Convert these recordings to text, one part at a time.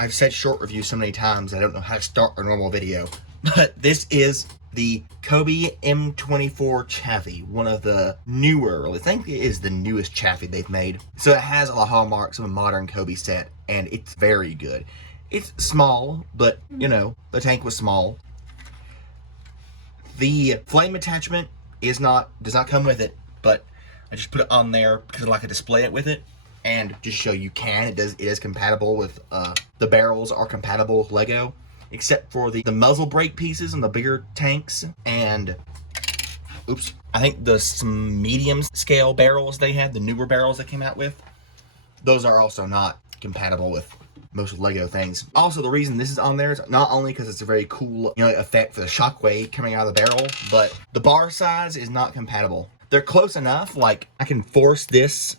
I've said short review so many times I don't know how to start a normal video. But this is the Cobi M24 Chaffee, one of the newer, I think it is the newest Chaffee they've made. So it has all the hallmarks of a modern Cobi set, and it's very good. It's small, but you know, the tank was small. The flame attachment does not come with it, but I just put it on there because I like to display it with it and just show you can. It is compatible with the barrels are compatible with Lego, except for the muzzle brake pieces on the bigger tanks, and oops, I think some medium scale barrels they had, the newer barrels they came out with, those are also not compatible with most Lego things. Also, the reason this is on there is not only because it's a very cool, you know, effect for the shockwave coming out of the barrel, but the bar size is not compatible. They're close enough, like I can force this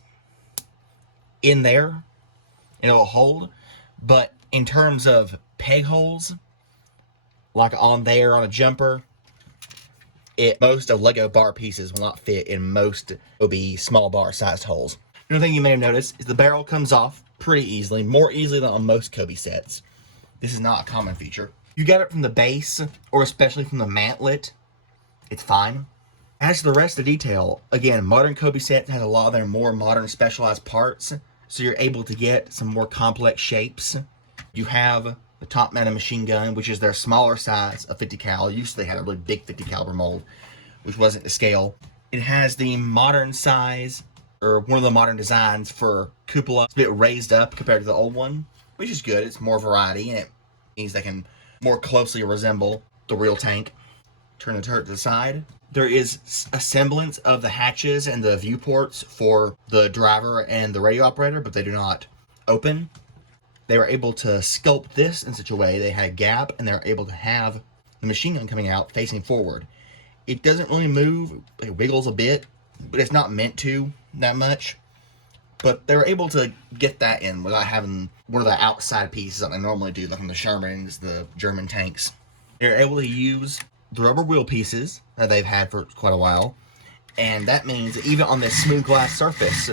in there and it'll hold, but in terms of peg holes, like on there on a jumper, most of Lego bar pieces will not fit in most Cobi small bar sized holes. Another thing you may have noticed is the barrel comes off pretty easily, more easily than on most Cobi sets. This is not a common feature. You get it from the base, or especially from the mantlet, it's fine. As to the rest of the detail, again, modern Cobi sets has a lot of their more modern specialized parts, so you're able to get some more complex shapes. You have the top mounted machine gun, which is their smaller size of 50 cal. Usually they had a really big 50 caliber mold, which wasn't to scale. It has the modern size, or one of the modern designs for cupola. It's a bit raised up compared to the old one, which is good. It's more variety, and it means they can more closely resemble the real tank. Turn the turret to the side. There is a semblance of the hatches and the viewports for the driver and the radio operator, but they do not open. They were able to sculpt this in such a way they had a gap, and they're able to have the machine gun coming out facing forward. It doesn't really move, it wiggles a bit, but it's not meant to that much. But they were able to get that in without having one of the outside pieces that they normally do, like in the Shermans, the German tanks. They're able to use the rubber wheel pieces that they've had for quite a while, and that means that even on this smooth glass surface,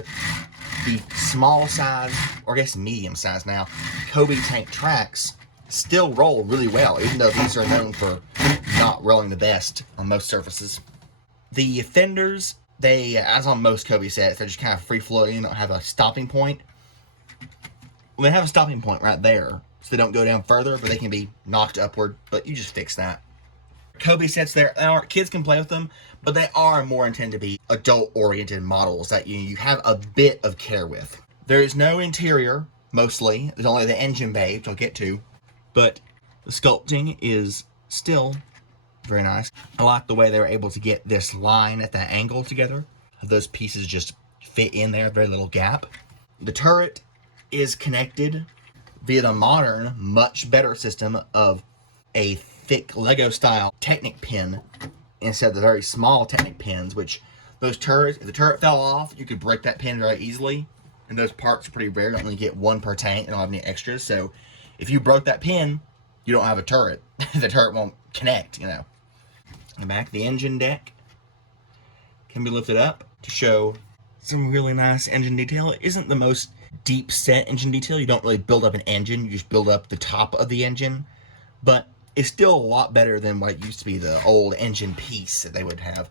the small size, or I guess medium size now, Cobi tank tracks still roll really well, even though these are known for not rolling the best on most surfaces. The fenders, as on most Cobi sets, they're just kind of free floating, don't have a stopping point. Well, they have a stopping point right there, so they don't go down further, but they can be knocked upward, but you just fix that. Cobi sets kids can play with them, but they are more intended to be adult-oriented models that you have a bit of care with. There is no interior, mostly. There's only the engine bay, which I'll get to, but the sculpting is still very nice. I like the way they were able to get this line at that angle together. Those pieces just fit in there, very little gap. The turret is connected via the modern, much better system of a thick Lego style Technic pin instead of the very small Technic pins, which those turrets, if the turret fell off, you could break that pin very easily. And those parts are pretty rare. You only get one per tank and don't have any extras. So if you broke that pin, you don't have a turret. The turret won't connect, you know. In the back, the engine deck can be lifted up to show some really nice engine detail. It isn't the most deep set engine detail. You don't really build up an engine. You just build up the top of the engine. But it's still a lot better than what used to be the old engine piece that they would have.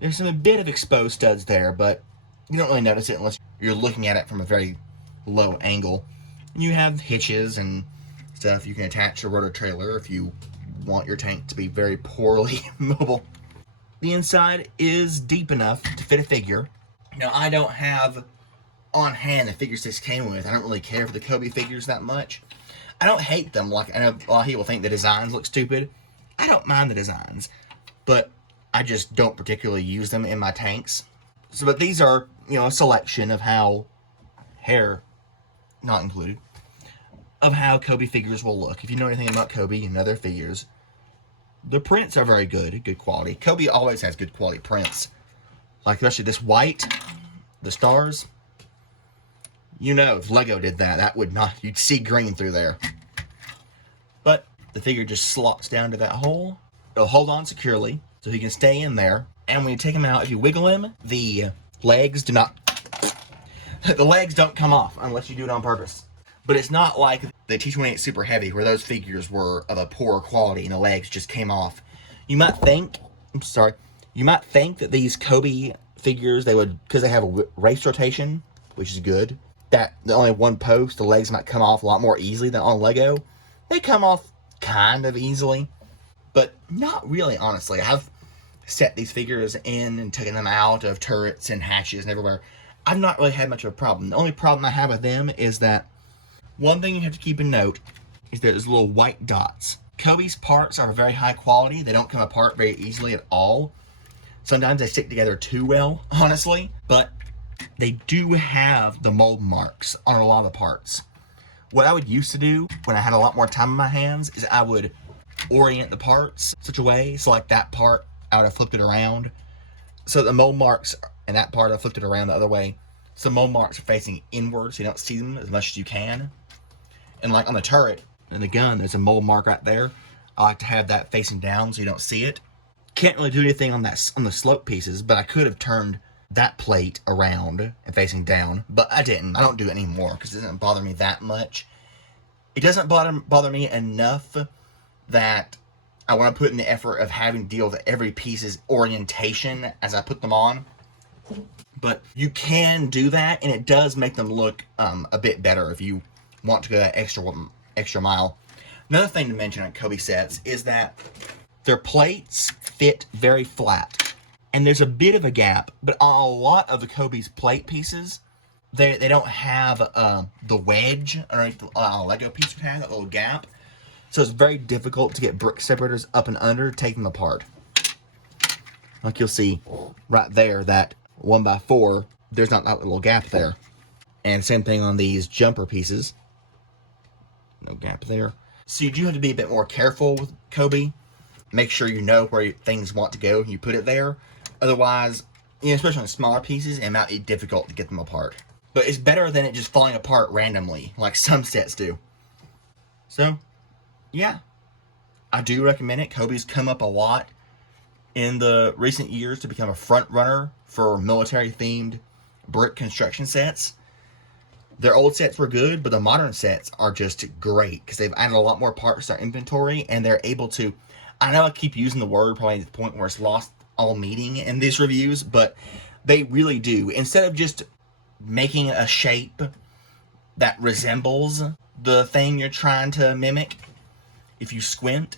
There's a bit of exposed studs there, but you don't really notice it unless you're looking at it from a very low angle. And you have hitches and stuff. You can attach a rotor trailer if you want your tank to be very poorly mobile. The inside is deep enough to fit a figure. Now, I don't have on hand the figures this came with. I don't really care for the Cobi figures that much. I don't hate them. Like, I know a lot of people think the designs look stupid. I don't mind the designs, but I just don't particularly use them in my tanks. So, but these are, you know, a selection of how hair, not included, of how Cobi figures will look. If you know anything about Cobi and other figures, the prints are very good quality. Cobi always has good quality prints. Like, especially this white, the stars. You know, if Lego did that, that would not, you'd see green through there. But the figure just slots down to that hole. It'll hold on securely, so he can stay in there. And when you take him out, if you wiggle him, the legs do not, the legs don't come off unless you do it on purpose. But it's not like the T28 Super Heavy, where those figures were of a poorer quality and the legs just came off. You might think, you might think that these Cobi figures, they would, because they have a race rotation, which is good, that the only one post, the legs might come off a lot more easily than on Lego. They come off kind of easily, but not really, honestly. I've set these figures in and taken them out of turrets and hatches and everywhere. I've not really had much of a problem. The only problem I have with them is that one thing you have to keep in note is there's little white dots. Cobi's parts are very high quality. They don't come apart very easily at all. Sometimes they stick together too well, honestly, but they do have the mold marks on a lot of the parts. What I would used to do when I had a lot more time in my hands is I would orient the parts such a way, so like that part, I would have flipped it around. So the mold marks and that part, I flipped it around the other way. So the mold marks are facing inward, so you don't see them as much as you can. And like on the turret and the gun, there's a mold mark right there. I like to have that facing down so you don't see it. Can't really do anything on that on the slope pieces, but I could have turned that plate around and facing down, but I didn't. I don't do it anymore because it doesn't bother me that much. It doesn't bother me enough that I want to put in the effort of having to deal with every piece's orientation as I put them on. But you can do that, and it does make them look a bit better if you want to go that extra mile. Another thing to mention on Cobi sets is that their plates fit very flat. And there's a bit of a gap, but on a lot of the Cobi's plate pieces, they don't have the wedge underneath the Lego piece would have, that little gap. So it's very difficult to get brick separators up and under, take them apart. Like you'll see right there, that 1x4, there's not that little gap there. And same thing on these jumper pieces. No gap there. So you do have to be a bit more careful with Cobi. Make sure you know where things want to go and you put it there. Otherwise, you know, especially on smaller pieces, it might be difficult to get them apart. But it's better than it just falling apart randomly, like some sets do. So, yeah. I do recommend it. Cobi's come up a lot in the recent years to become a front runner for military-themed brick construction sets. Their old sets were good, but the modern sets are just great because they've added a lot more parts to their inventory, and they're able to... I know I keep using the word probably to the point where it's lost all meaning in these reviews, but they really do. Instead of just making a shape that resembles the thing you're trying to mimic, if you squint,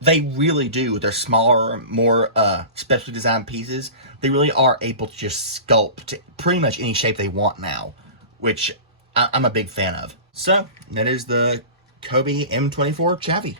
they really do. With their smaller, more specially designed pieces, they really are able to just sculpt pretty much any shape they want now, which I'm a big fan of. So, that is the Cobi M24 Chaffee.